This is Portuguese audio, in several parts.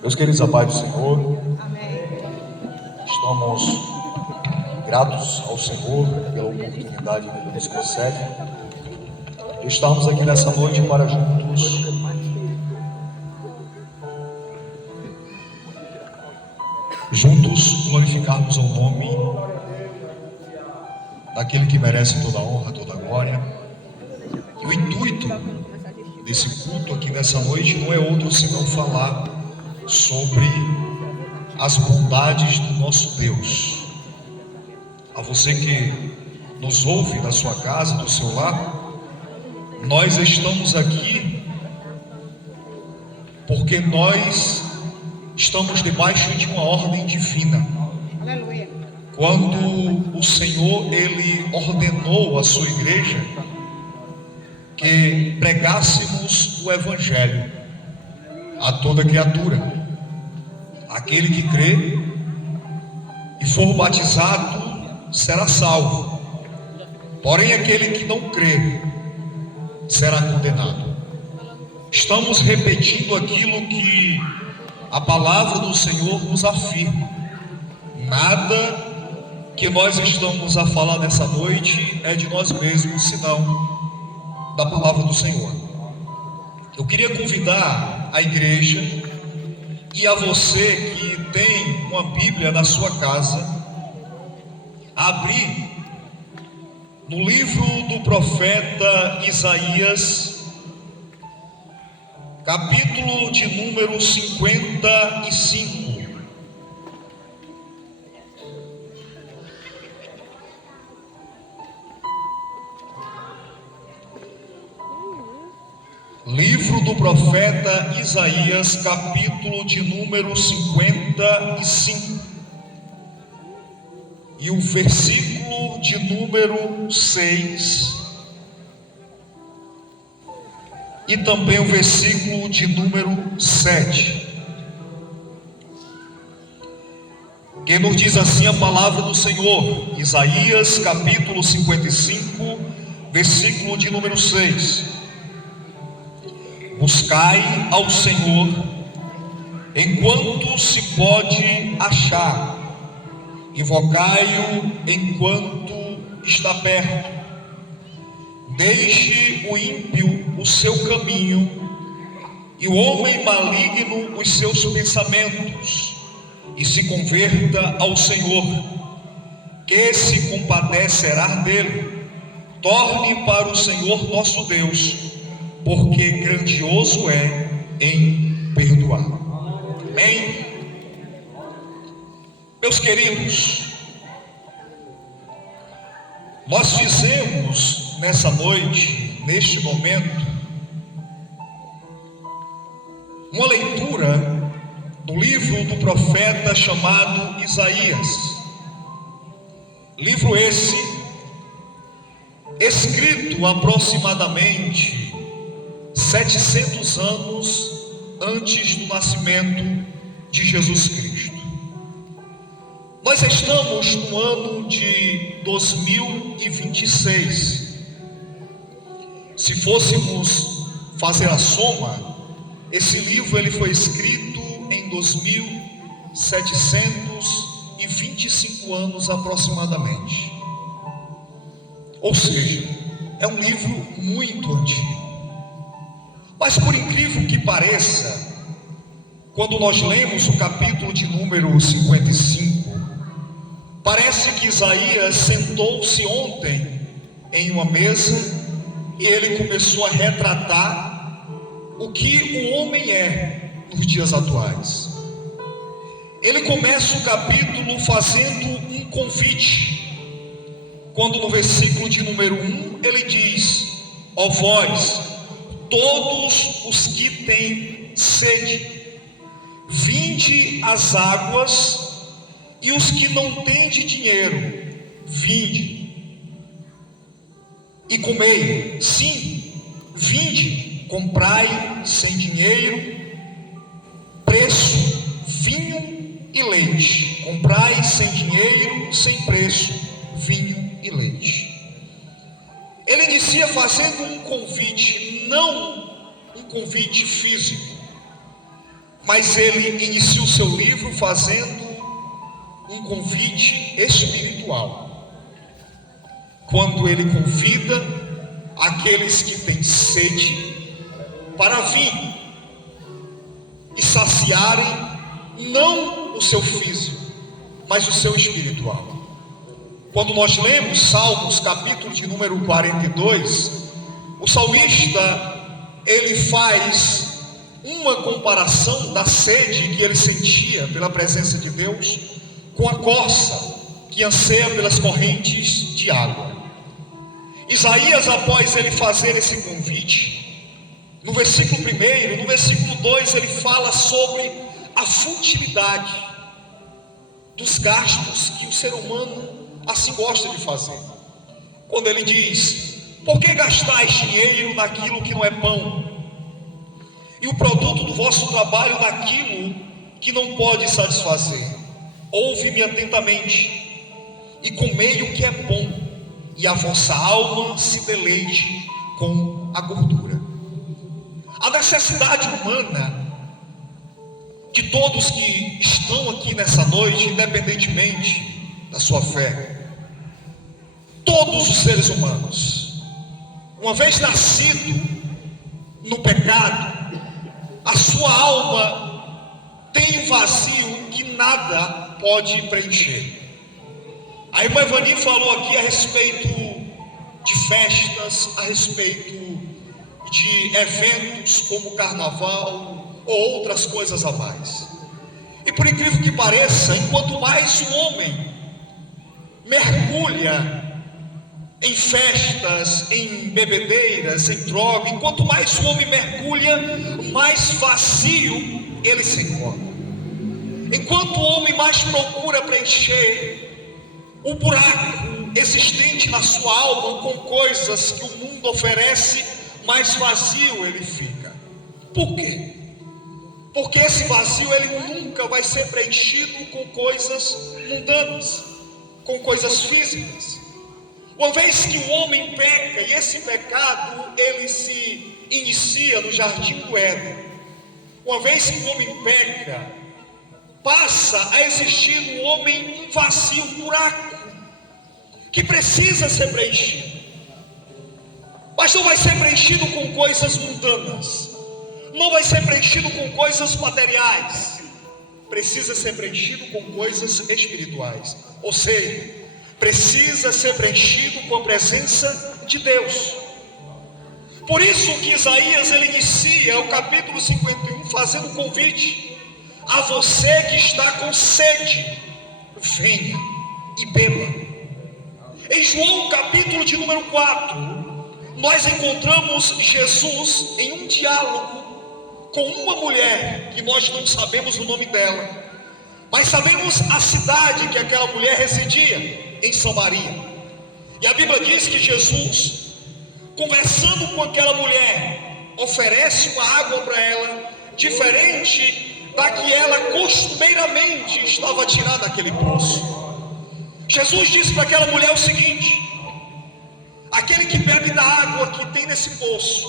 Meus queridos, a paz do Senhor. Amém. Estamos gratos ao Senhor pela oportunidade que Ele nos concede de estarmos aqui nessa noite para juntos glorificarmos o nome daquele que merece toda a honra, toda a glória. E o intuito desse culto aqui nessa noite não é outro senão falar sobre as bondades do nosso Deus. A você que nos ouve da sua casa, do seu lar, nós estamos aqui porque nós estamos debaixo de uma ordem divina. Aleluia. Quando o Senhor, Ele ordenou à sua igreja que pregássemos o Evangelho a toda criatura. Aquele que crê e for batizado será salvo, porém aquele que não crê será condenado. Estamos repetindo aquilo que a palavra do Senhor nos afirma. Nada que nós estamos a falar nessa noite é de nós mesmos, senão da palavra do Senhor. Eu queria convidar a igreja e a você que tem uma Bíblia na sua casa a abrir no livro do profeta Isaías, capítulo de número 55. Livro do profeta Isaías, capítulo de número 55, e o versículo de número 6, e também o versículo de número 7, que nos diz assim a palavra do Senhor. Isaías, capítulo 55, versículo de número 6. Buscai ao Senhor enquanto se pode achar, invocai-o enquanto está perto. Deixe o ímpio o seu caminho e o homem maligno os seus pensamentos, e se converta ao Senhor, que se compadecerá dele. Torne para o Senhor nosso Deus, porque grandioso é em perdoar. Amém? Meus queridos, nós fizemos nessa noite, neste momento, uma leitura do livro do profeta chamado Isaías. Livro esse, escrito aproximadamente 700 anos antes do nascimento de Jesus Cristo. Nós estamos no ano de 2026. Se fôssemos fazer a soma, esse livro ele foi escrito em 2725 anos aproximadamente. Ou seja, é um livro muito antigo. Mas por incrível que pareça, quando nós lemos o capítulo de número 55, parece que Isaías sentou-se ontem em uma mesa e ele começou a retratar o que o homem é nos dias atuais. Ele começa o capítulo fazendo um convite, quando no versículo de número 1 ele diz: ó vós, todos os que têm sede, vinde às águas, e os que não têm de dinheiro, vinde e comei. Sim, vinde, comprai sem dinheiro, preço, vinho e leite. Comprai sem dinheiro, sem preço, vinho e leite. Ele inicia fazendo um convite, não um convite físico, mas ele inicia o seu livro fazendo um convite espiritual, quando ele convida aqueles que têm sede para vir e saciarem não o seu físico, mas o seu espiritual. Quando nós lemos Salmos, capítulo de número 42, o salmista, ele faz uma comparação da sede que ele sentia pela presença de Deus com a corça que anseia pelas correntes de água. Isaías, após ele fazer esse convite, no versículo 1, no versículo 2, ele fala sobre a futilidade dos gastos que o ser humano assim gosta de fazer. Quando ele diz: por que gastais dinheiro naquilo que não é pão, e o produto do vosso trabalho naquilo que não pode satisfazer? Ouve-me atentamente e comei o que é bom, e a vossa alma se deleite com a gordura. A necessidade humana de todos que estão aqui nessa noite, independentemente da sua fé, todos os seres humanos, uma vez nascido no pecado, a sua alma tem um vazio que nada pode preencher. A irmã Evani falou aqui a respeito de festas, a respeito de eventos como carnaval ou outras coisas a mais. E por incrível que pareça, enquanto mais o homem mergulha em festas, em bebedeiras, em droga, enquanto mais o homem mergulha, mais vazio ele se encontra. Enquanto o homem mais procura preencher o buraco existente na sua alma com coisas que o mundo oferece, mais vazio ele fica. Por quê? Porque esse vazio ele nunca vai ser preenchido com coisas mundanas, com coisas físicas. Uma vez que o homem peca, e esse pecado ele se inicia no jardim do Éden, uma vez que o homem peca, passa a existir no homem um vazio, um buraco que precisa ser preenchido. Mas não vai ser preenchido com coisas mundanas, não vai ser preenchido com coisas materiais, precisa ser preenchido com coisas espirituais. Ou seja, precisa ser preenchido com a presença de Deus. Por isso que Isaías ele inicia o capítulo 51 fazendo um convite a você que está com sede: venha e beba. Em João capítulo de número 4, nós encontramos Jesus em um diálogo com uma mulher que nós não sabemos o nome dela, mas sabemos a cidade que aquela mulher residia, em Samaria. E a Bíblia diz que Jesus, conversando com aquela mulher, oferece uma água para ela, diferente da que ela costumeiramente estava tirando daquele poço. Jesus disse para aquela mulher o seguinte: aquele que bebe da água que tem nesse poço,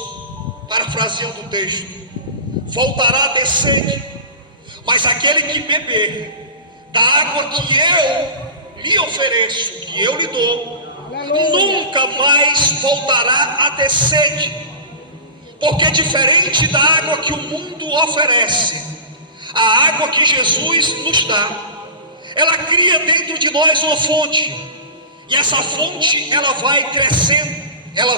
parafraseando o texto, voltará a ter sede, mas aquele que beber da água que eu lhe ofereço, que eu lhe dou, nunca mais voltará a ter sede. Porque diferente da água que o mundo oferece, a água que Jesus nos dá, ela cria dentro de nós uma fonte, e essa fonte ela vai crescendo, ela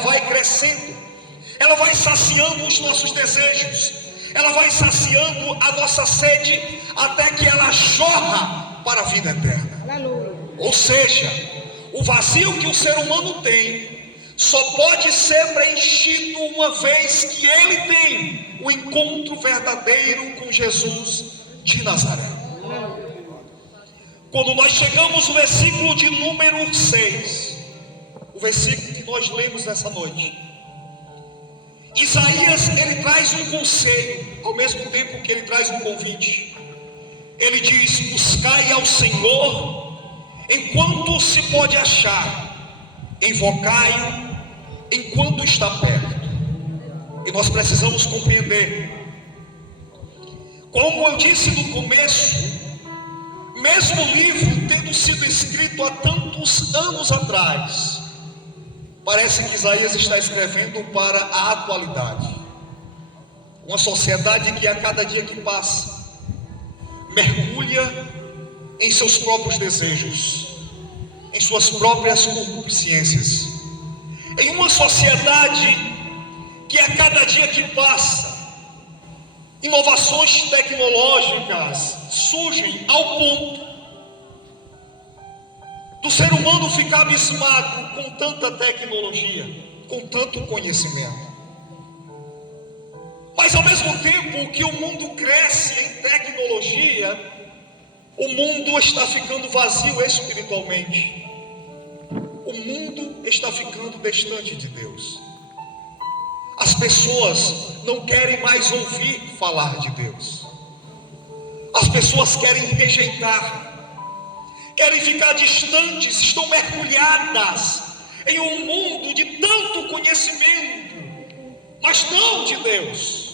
vai saciando os nossos desejos, ela vai saciando a nossa sede, até que ela jorra para a vida eterna. Ou seja, o vazio que o ser humano tem só pode ser preenchido uma vez que ele tem o encontro verdadeiro com Jesus de Nazaré. Quando nós chegamos no versículo de número 6, o versículo que nós lemos nessa noite, Isaías ele traz um conselho, ao mesmo tempo que ele traz um convite. Ele diz: buscai ao Senhor enquanto se pode achar, invocai-o enquanto está perto. E nós precisamos compreender, Como eu disse no começo, mesmo o livro tendo sido escrito há tantos anos atrás, parece que Isaías está escrevendo para a atualidade. Uma sociedade que a cada dia que passa mergulha em seus próprios desejos, em suas próprias concupiscências. Em uma sociedade que a cada dia que passa, inovações tecnológicas surgem ao ponto do ser humano ficar abismado com tanta tecnologia, com tanto conhecimento. Mas ao mesmo tempo que o mundo cresce em tecnologia, o mundo está ficando vazio espiritualmente. O mundo está ficando distante de Deus. As pessoas não querem mais ouvir falar de Deus. As pessoas querem rejeitar, querem ficar distantes, estão mergulhadas em um mundo de tanto conhecimento, mas não de Deus.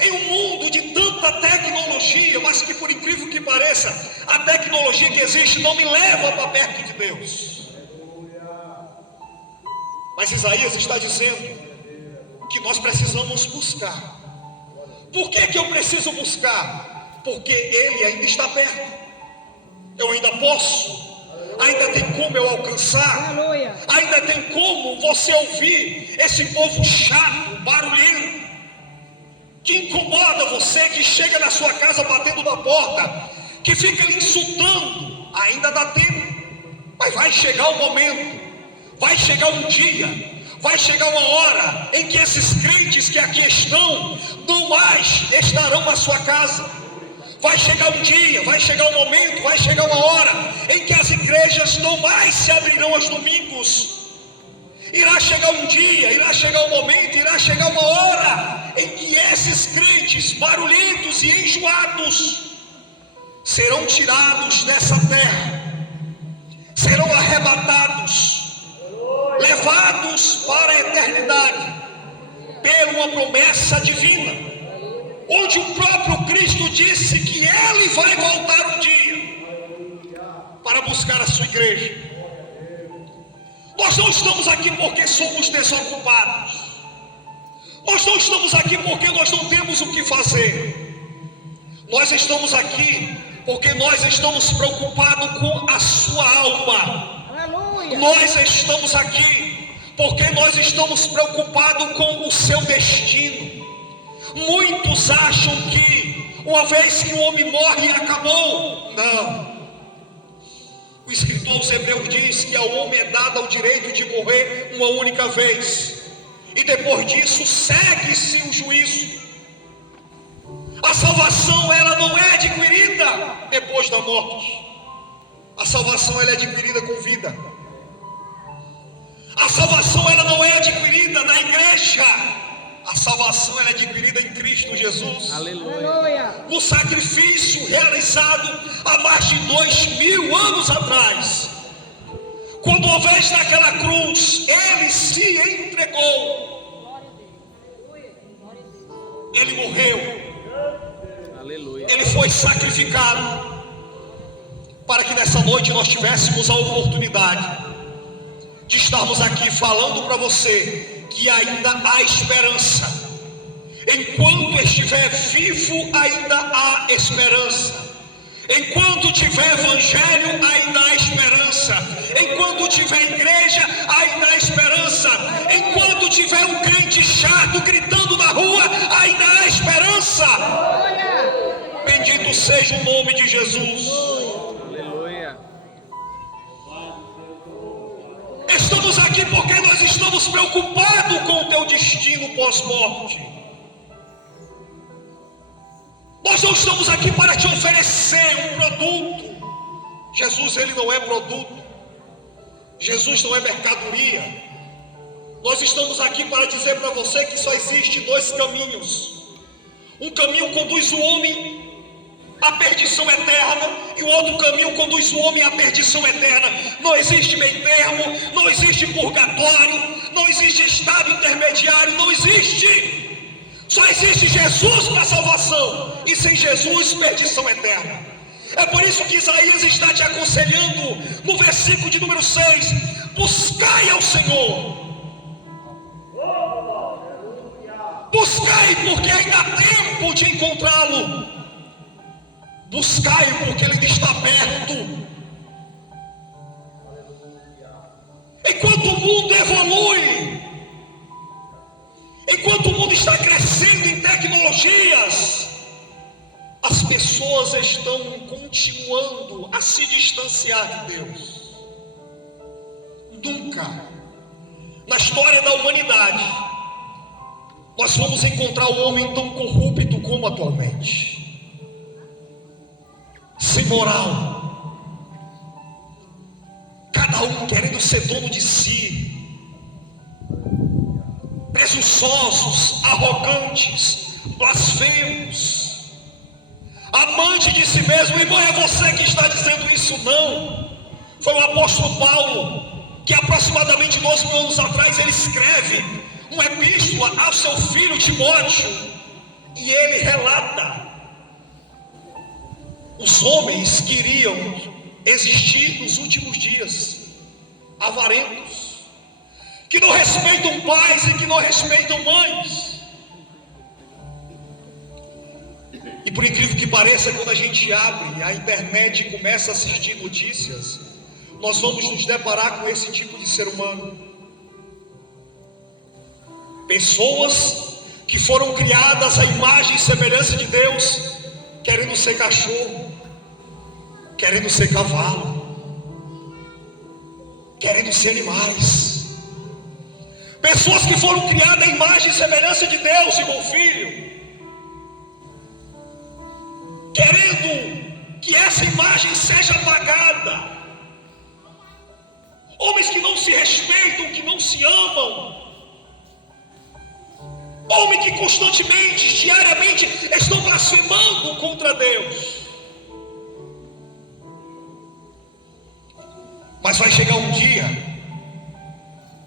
Em um mundo de tanta tecnologia, mas que, por incrível que pareça, a tecnologia que existe não me leva para perto de Deus. Mas Isaías está dizendo que nós precisamos buscar. Por que eu preciso buscar? Porque Ele ainda está perto. Eu ainda posso. Ainda tem como eu alcançar. Aleluia. Ainda tem como você ouvir esse povo chato, barulhento, que incomoda você, que chega na sua casa batendo na porta, que fica lhe insultando. Ainda dá tempo. Mas vai chegar o momento, vai chegar um dia, vai chegar uma hora em que esses crentes que aqui estão não mais estarão na sua casa. Vai chegar um dia, vai chegar um momento, vai chegar uma hora em que as igrejas não mais se abrirão aos domingos. Irá chegar um dia, irá chegar um momento, irá chegar uma hora em que esses crentes barulhentos e enjoados serão tirados dessa terra, serão arrebatados, levados para a eternidade, por uma promessa divina, onde o próprio Cristo disse que Ele vai voltar um dia para buscar a sua igreja. Nós não estamos aqui porque somos desocupados. Nós não estamos aqui porque nós não temos o que fazer. Nós estamos aqui porque nós estamos preocupados com a sua alma. Aleluia. Nós estamos aqui porque nós estamos preocupados com o seu destino. Muitos acham que uma vez que o homem morre, acabou. Não. O escritor aos Hebreus diz que ao homem é dado o direito de morrer uma única vez, e depois disso segue-se o juízo. A salvação, ela não é adquirida depois da morte. A salvação, ela é adquirida com vida. A salvação, ela não é adquirida na igreja. A salvação, ela é adquirida em Cristo Jesus. Aleluia. No sacrifício realizado há mais de 2000 anos atrás, quando uma vez naquela cruz Ele se entregou, Ele morreu, Aleluia. Ele foi sacrificado, para que nessa noite nós tivéssemos a oportunidade de estarmos aqui falando para você que ainda há esperança. Enquanto estiver vivo, ainda há esperança. Enquanto tiver evangelho, ainda há esperança. Enquanto tiver igreja, ainda há esperança. Enquanto tiver um crente chato gritando na rua, ainda há esperança. Aleluia. Bendito seja o nome de Jesus. Aleluia. Estamos aqui porque nós estamos preocupados com o teu destino pós-morte. Nós não estamos aqui para te oferecer um produto. Jesus, Ele não é produto. Jesus não é mercadoria. Nós estamos aqui para dizer para você que só existe dois caminhos. Um caminho conduz o homem à perdição eterna, e o outro caminho conduz o homem à perdição eterna. Não existe meio termo, não existe purgatório, não existe estado intermediário, não existe. Só existe Jesus para salvação, e sem Jesus, perdição eterna. É por isso que Isaías está te aconselhando no versículo de número 6: buscai ao Senhor. Buscai porque ainda há tempo de encontrá-lo. Buscai porque Ele está perto. Enquanto o mundo evolui, enquanto o mundo está crescendo em tecnologias, as pessoas estão continuando a se distanciar de Deus. Nunca na história da humanidade nós vamos encontrar o homem tão corrupto como atualmente, sem moral, cada um querendo ser dono de si, presunçosos, arrogantes, blasfemos, amante de si mesmo. Irmão, é você que está dizendo isso? Não, foi o apóstolo Paulo, que aproximadamente 2.000 anos atrás ele escreve uma epístola ao seu filho Timóteo, e ele relata os homens que iriam existir nos últimos dias, avarentos, que não respeitam pais e que não respeitam mães. E por incrível que pareça, quando a gente abre a internet e começa a assistir notícias, nós vamos nos deparar com esse tipo de ser humano. Pessoas que foram criadas à imagem e semelhança de Deus, querendo ser cachorro, querendo ser cavalo, querendo ser animais. Pessoas que foram criadas à imagem e semelhança de Deus, irmão, filho, querendo que essa imagem seja apagada. Homens que não se respeitam, que não se amam. Homens que constantemente, diariamente estão blasfemando contra Deus. Mas vai chegar um dia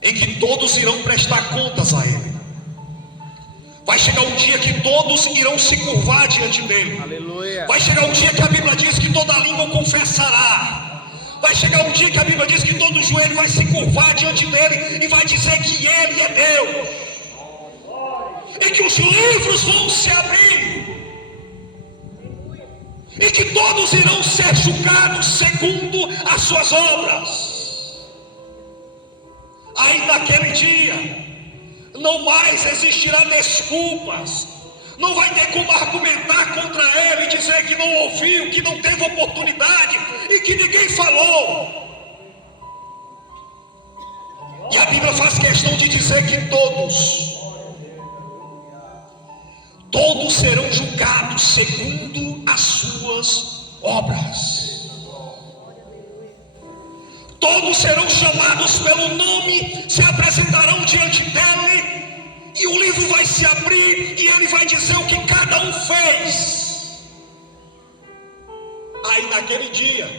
em que todos irão prestar contas a Ele. Vai chegar um dia que todos irão se curvar diante dEle. Aleluia. Vai chegar um dia que a Bíblia diz que toda língua confessará. Vai chegar um dia que a Bíblia diz que todo joelho vai se curvar diante dEle e vai dizer que Ele é Deus. E que os livros vão se abrir, e que todos irão ser julgados segundo as suas obras. Aí naquele dia não mais existirá desculpas, não vai ter como argumentar contra ele e dizer que não ouviu, que não teve oportunidade e que ninguém falou. E a Bíblia faz questão de dizer que todos serão julgados segundo as suas obras. Todos serão chamados pelo nome, se apresentarão diante dele, e o livro vai se abrir e ele vai dizer o que cada um fez. Aí naquele dia,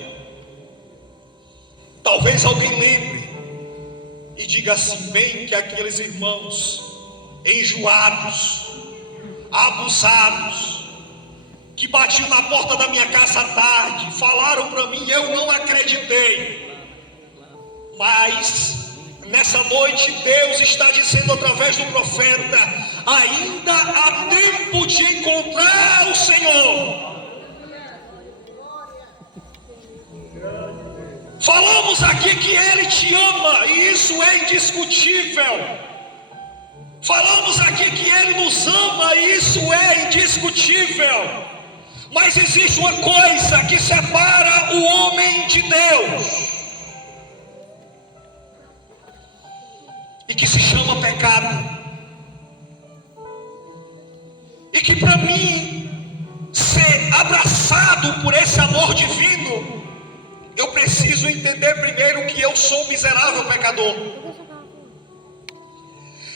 talvez alguém lembre e diga assim: bem que aqueles irmãos enjoados, abusados, que batiam na porta da minha casa à tarde, falaram para mim, eu não acreditei. Mas nessa noite Deus está dizendo através do profeta: ainda há tempo de encontrar o Senhor. Falamos aqui que Ele te ama, e isso é indiscutível. Falamos aqui que Ele nos ama, e isso é indiscutível. Mas existe uma coisa que separa o homem de Deus, e que se chama pecado. E que para mim ser abraçado por esse amor divino, eu preciso entender primeiro que eu sou um miserável pecador.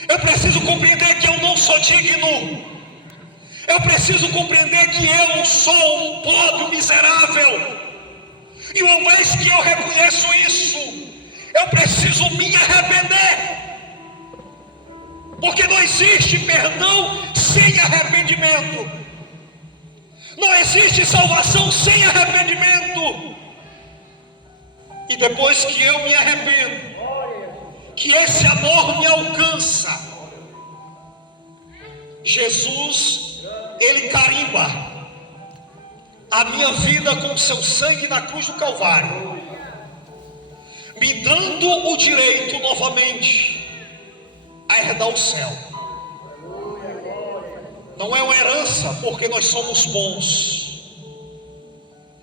Eu preciso compreender que eu não sou digno. Eu preciso compreender que eu sou um pobre miserável. E uma vez que eu reconheço isso, eu preciso me arrepender. Porque não existe perdão sem arrependimento. Não existe salvação sem arrependimento. E depois que eu me arrependo, que esse amor me alcança, Jesus, Ele carimba a minha vida com o seu sangue na cruz do Calvário, me dando o direito novamente a herdar o céu. Não é uma herança porque nós somos bons,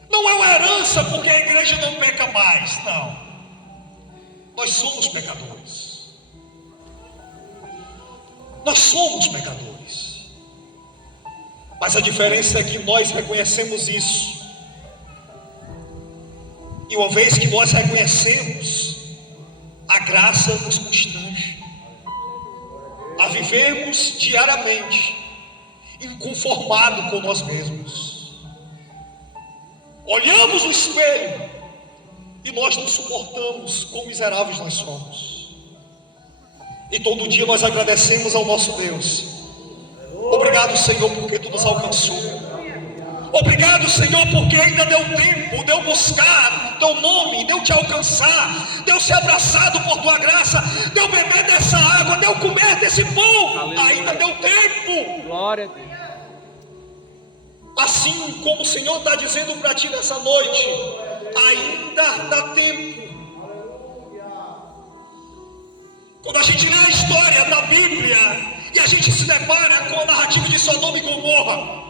não é uma herança porque a igreja não peca mais, não. Nós somos pecadores, nós somos pecadores. Mas a diferença é que nós reconhecemos isso. E uma vez que nós reconhecemos, a graça nos constrange a vivermos diariamente inconformado com nós mesmos. Olhamos no espelho e nós nos suportamos, quão miseráveis nós somos. E todo dia nós agradecemos ao nosso Deus. Obrigado, Senhor, porque tu nos alcançou. Obrigado, Senhor, porque ainda deu tempo de eu buscar o teu nome, de eu te alcançar, de eu ser abraçado por tua graça, de eu beber dessa água, de eu comer desse pão. Aleluia. Ainda deu tempo. Glória a Deus. Assim como o Senhor está dizendo para ti nessa noite, ainda dá tempo. Quando a gente lê a história da Bíblia e a gente se depara com a narrativa de Sodoma e Gomorra,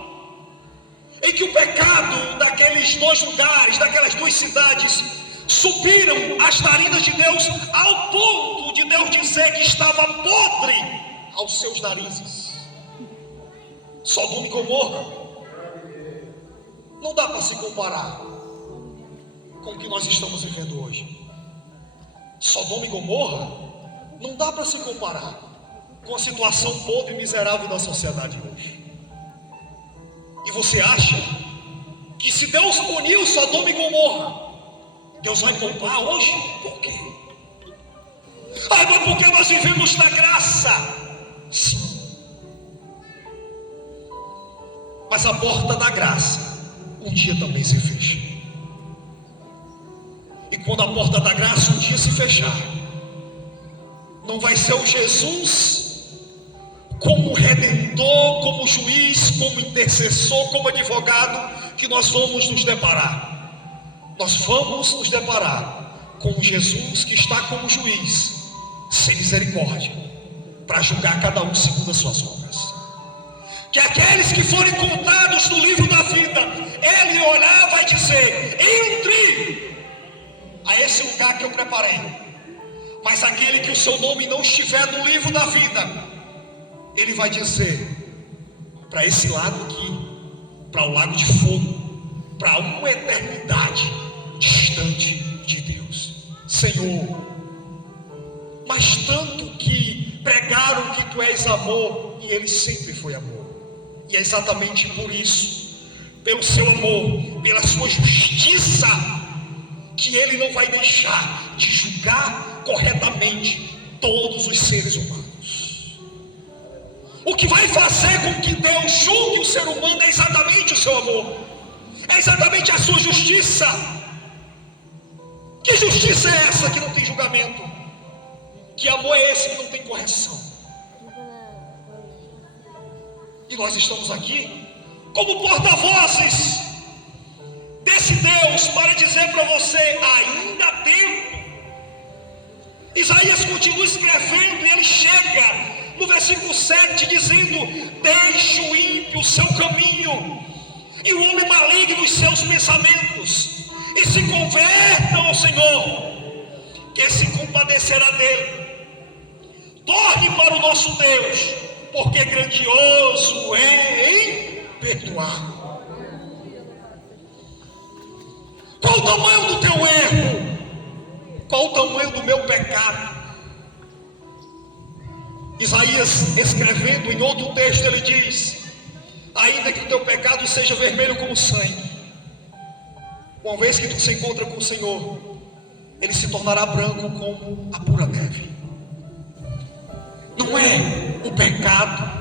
em que o pecado daqueles dois lugares, daquelas duas cidades, subiram as narinas de Deus, ao ponto de Deus dizer que estava podre aos seus narizes. Sodoma e Gomorra não dá para se comparar com o que nós estamos vivendo hoje. Sodoma e Gomorra não dá para se comparar com a situação podre e miserável da sociedade hoje. E você acha que se Deus puniu Sodoma e Gomorra, Deus vai poupar hoje? Por quê? Mas porque nós vivemos na graça. Sim. Mas a porta da graça um dia também se fecha. E quando a porta da graça um dia se fechar, não vai ser o Jesus como redentor, como juiz, como intercessor, como advogado que nós vamos nos deparar. Nós vamos nos deparar com Jesus que está como juiz, sem misericórdia, para julgar cada um segundo as suas obras. Que aqueles que forem contados no livro da vida, Ele olhar e vai dizer: entre a esse lugar que eu preparei. Mas aquele que o seu nome não estiver no livro da vida, Ele vai dizer: para esse lado aqui, para o lago de fogo, para uma eternidade distante de Deus. Senhor, mas tanto que pregaram que tu és amor, e Ele sempre foi amor. E é exatamente por isso, pelo seu amor, pela sua justiça, que Ele não vai deixar de julgar corretamente todos os seres humanos. O que vai fazer com que Deus julgue o ser humano é exatamente o seu amor, é exatamente a sua justiça. Que justiça é essa que não tem julgamento? Que amor é esse que não tem correção? E nós estamos aqui como porta-vozes desse Deus para dizer para você: ainda há tempo. Isaías continua escrevendo e ele chega no versículo 7 dizendo: deixe o ímpio o seu caminho e o homem maligno os seus pensamentos, e se convertam ao Senhor, que se compadecerá dele. Torne para o nosso Deus, porque grandioso é em perdoar. Qual o tamanho do teu erro? Qual o tamanho do meu pecado? Isaías, escrevendo em outro texto, ele diz: ainda que o teu pecado seja vermelho como sangue, uma vez que tu se encontra com o Senhor, ele se tornará branco como a pura neve. Não é o pecado,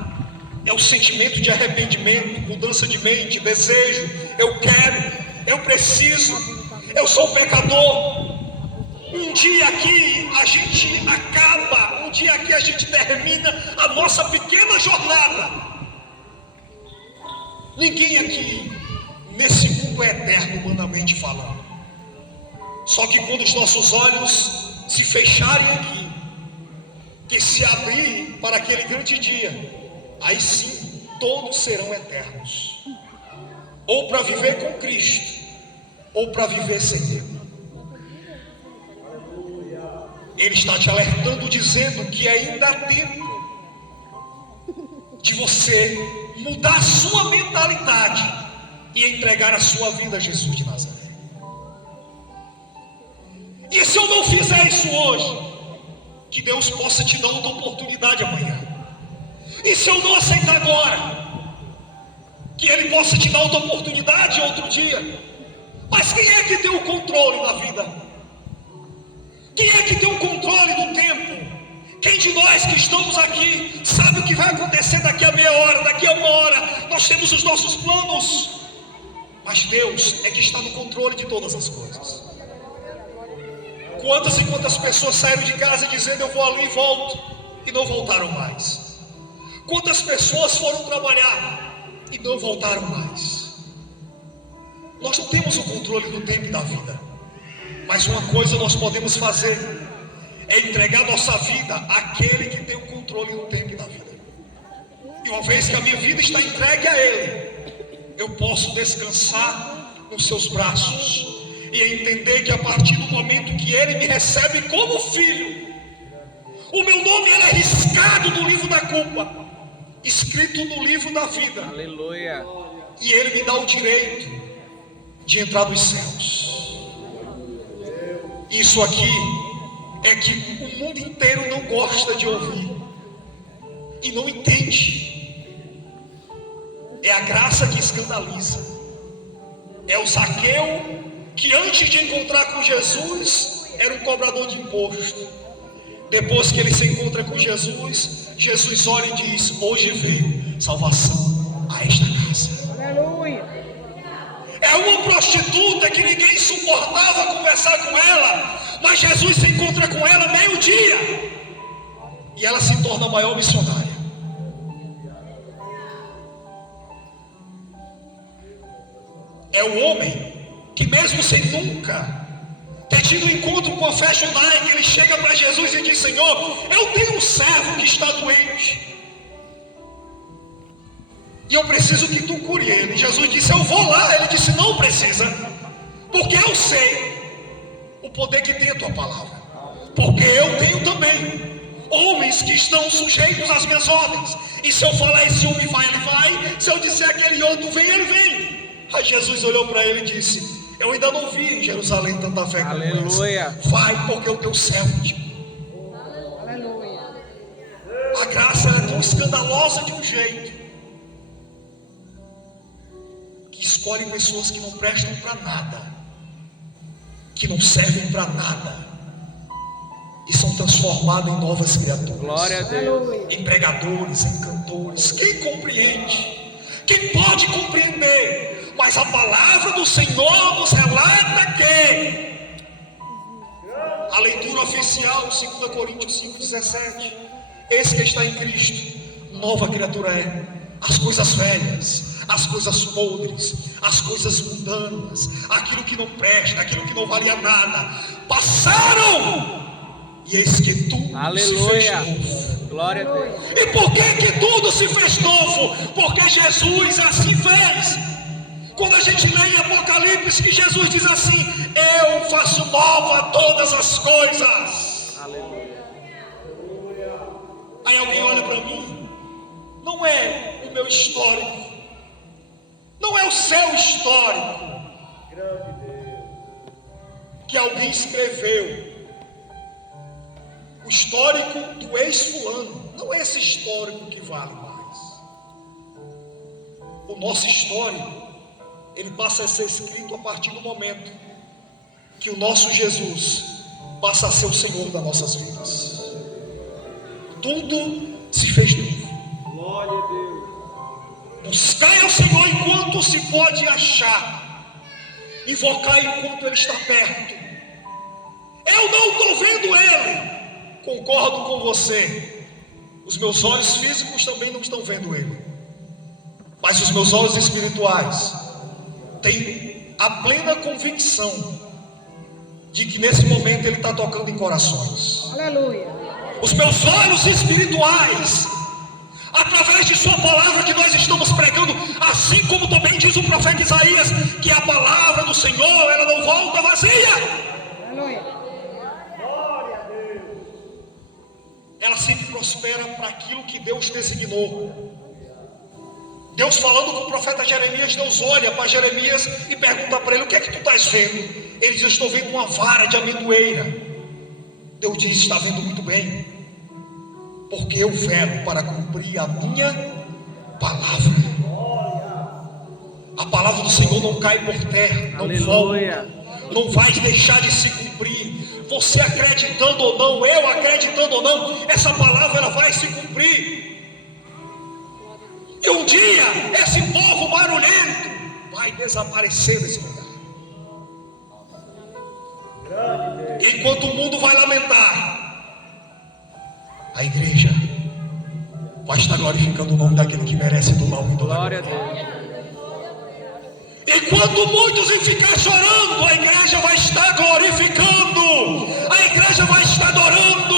é o sentimento de arrependimento, mudança de mente, desejo, eu quero, eu preciso, eu sou pecador. Um dia aqui a gente acaba, um dia aqui a gente termina a nossa pequena jornada. Ninguém aqui nesse mundo é eterno, humanamente falando. Só que quando os nossos olhos se fecharem aqui, que se abrir para aquele grande dia, aí sim todos serão eternos, ou para viver com Cristo, ou para viver sem Ele. Ele está te alertando, dizendo que ainda há tempo de você mudar a sua mentalidade e entregar a sua vida a Jesus de Nazaré. E se eu não fizer isso hoje, que Deus possa te dar outra oportunidade amanhã. E se eu não aceitar agora, que Ele possa te dar outra oportunidade outro dia. Mas quem é que tem o controle da vida? Quem é que tem o controle do tempo? Quem de nós que estamos aqui sabe o que vai acontecer daqui a meia hora, daqui a uma hora? Nós temos os nossos planos, mas Deus é que está no controle de todas as coisas. Quantas e quantas pessoas saíram de casa dizendo eu vou ali e volto, e não voltaram mais? Quantas pessoas foram trabalhar e não voltaram mais? Nós não temos o controle do tempo e da vida, mas uma coisa nós podemos fazer é entregar nossa vida àquele que tem o controle do tempo e da vida. E uma vez que a minha vida está entregue a Ele, eu posso descansar nos seus braços e entender que a partir do momento que Ele me recebe como filho, o meu nome é riscado do livro da culpa, escrito no livro da vida. Aleluia. E Ele me dá o direito de entrar nos céus. Isso aqui é que o mundo inteiro não gosta de ouvir e não entende. É a graça que escandaliza. É o Zaqueu que antes de encontrar com Jesus era um cobrador de imposto. Depois que ele se encontra com Jesus, Jesus olha e diz: hoje veio salvação a esta casa. Aleluia. É uma prostituta que ninguém suportava conversar com ela, mas Jesus se encontra com ela meio-dia e ela se torna a maior missionária. É o homem que mesmo sem nunca ter tido um encontro com a fashion Nike, ele chega para Jesus e diz: Senhor, eu tenho um servo que está doente e eu preciso que tu cure ele. E Jesus disse: eu vou lá. Ele disse: não precisa, porque eu sei o poder que tem a tua palavra, porque eu tenho também homens que estão sujeitos às minhas ordens, e se eu falar esse homem vai, ele vai, se eu disser aquele outro vem, ele vem. Aí Jesus olhou para ele e disse: eu ainda não vi em Jerusalém tanta fé como essa. Vai, porque o teu servo te... Aleluia. A graça é tão escandalosa de um jeito que escolhe pessoas que não prestam para nada, que não servem para nada, e são transformadas em novas criaturas. Glória a Deus. Em pregadores, em cantores. Quem compreende? Quem pode compreender? Mas a palavra do Senhor nos relata que a leitura oficial, 2 Coríntios 5,17: eis que está em Cristo, nova criatura é. As coisas velhas, as coisas podres, as coisas mundanas, aquilo que não presta, aquilo que não valia nada, passaram, e eis que tudo Aleluia. se fez novo. Glória a Deus. E por que tudo se fez novo? Porque Jesus assim fez. Quando a gente lê em Apocalipse que Jesus diz assim: eu faço nova todas as coisas. Aleluia. Aí alguém olha para mim: não é o meu histórico, não é o seu histórico que alguém escreveu, o histórico do ex-fulano. Não é esse histórico que vale mais. O nosso histórico, ele passa a ser escrito a partir do momento que o nosso Jesus passa a ser o Senhor das nossas vidas. Tudo se fez novo. Glória a Deus. Buscai ao Senhor enquanto se pode achar, invocar enquanto Ele está perto. Eu não estou vendo Ele, concordo com você. Os meus olhos físicos também não estão vendo Ele, mas os meus olhos espirituais têm a plena convicção de que nesse momento Ele está tocando em corações. Aleluia. Os meus olhos espirituais, através de sua palavra que nós estamos pregando, assim como também diz o profeta Isaías, que a palavra do Senhor, ela não volta vazia. Aleluia. Ela sempre prospera para aquilo que Deus designou. Deus falando com o profeta Jeremias, Deus olha para Jeremias e pergunta para ele: o que é que tu estás vendo? Ele diz: eu estou vendo uma vara de amendoeira. Deus diz: está vendo muito bem, porque eu velo para cumprir a minha palavra. A palavra do Senhor não cai por terra, não volta, não vai deixar de se cumprir. Você acreditando ou não, eu acreditando ou não, essa palavra ela vai se cumprir. E um dia esse povo barulhento vai desaparecer desse lugar. Enquanto o mundo vai lamentar, a igreja vai estar glorificando o nome daquele que merece do mal e do Glória a Deus. Enquanto muitos vão ficar chorando, a igreja vai estar glorificando, a igreja vai estar adorando,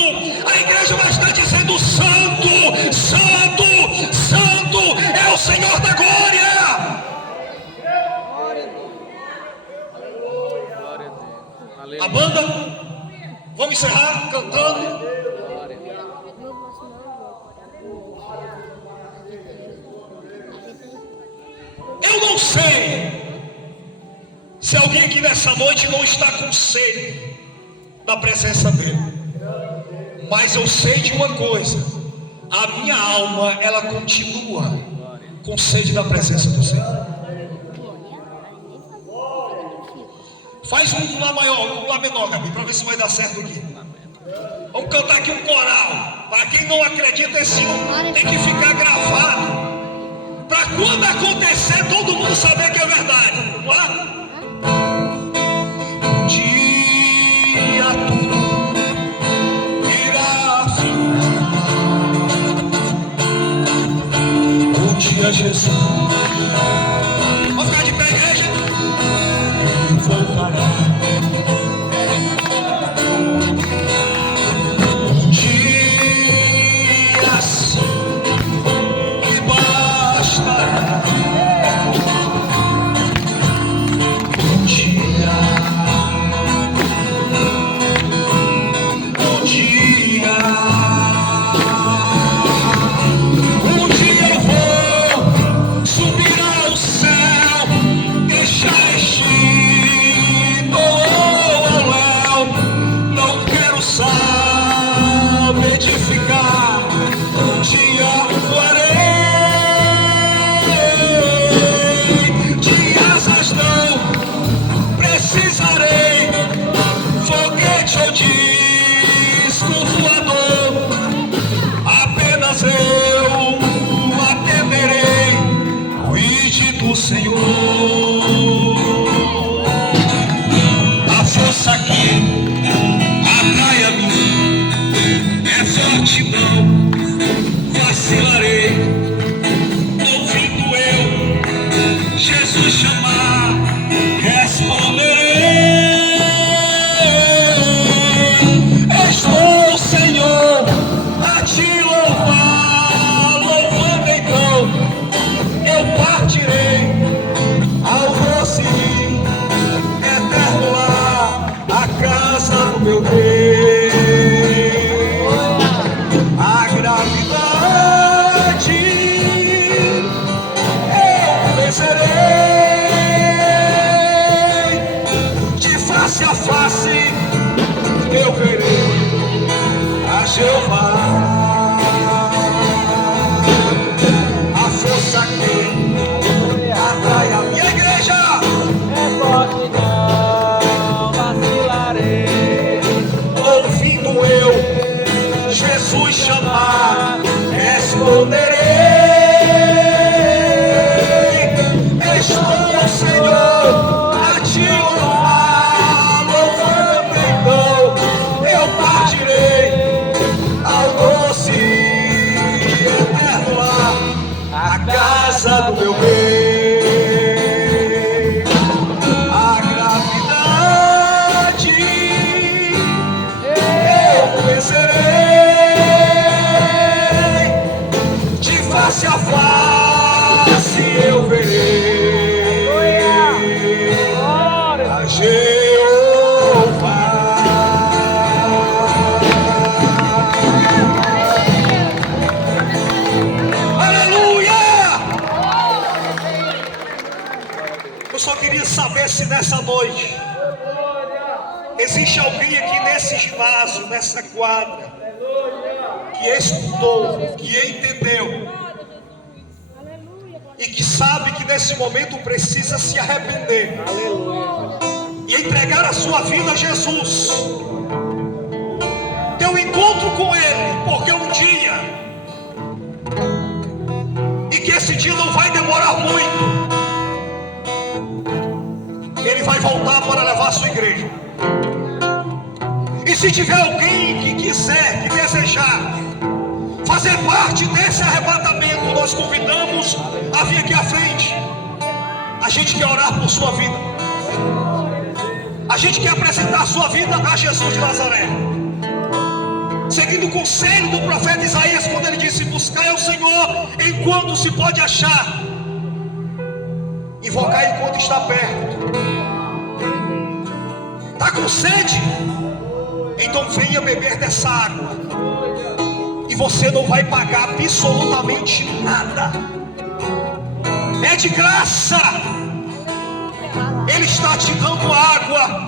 a igreja vai estar dizendo: santo, santo, santo é o Senhor da glória. Glória a Deus. Aleluia. A banda, vamos encerrar cantando. Eu não sei se alguém aqui nessa noite não está com sede da presença dele, mas eu sei de uma coisa: a minha alma ela continua com sede da presença do Senhor. Faz um lá maior, um lá menor, Gabi, para ver se vai dar certo aqui. Vamos cantar aqui um coral. Para quem não acredita, esse hino tem que ficar gravado, para quando acontecer todo mundo saber que é verdade. Vamos lá? Um dia tudo irá afinar. Um dia Jesus, vamos ficar de pé, igreja. Ele voltará. Um dia assim que bastará. Um dia eu vou se nessa noite existe alguém aqui nesse ginásio, nessa quadra, que escutou, que entendeu e que sabe que nesse momento precisa se arrepender e entregar a sua vida a Jesus, ter um encontro com Ele, porque um dia, e que esse dia não vai demorar muito, Ele vai voltar para levar a sua igreja. E se tiver alguém que quiser, que desejar fazer parte desse arrebatamento, nós convidamos a vir aqui à frente. A gente quer orar por sua vida. A gente quer apresentar a sua vida a Jesus de Nazaré, seguindo o conselho do profeta Isaías, quando ele disse: buscai ao Senhor enquanto se pode achar, invocar enquanto está perto. Está com sede? Então venha beber dessa água, e você não vai pagar absolutamente nada, é de graça. Ele está te dando água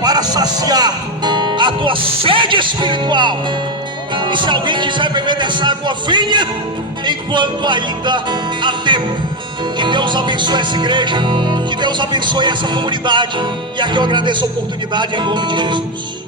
para saciar a tua sede espiritual. E se alguém quiser beber dessa água, venha enquanto ainda há tempo. Que Deus abençoe essa igreja, que Deus abençoe essa comunidade. E aqui eu agradeço a oportunidade em nome de Jesus.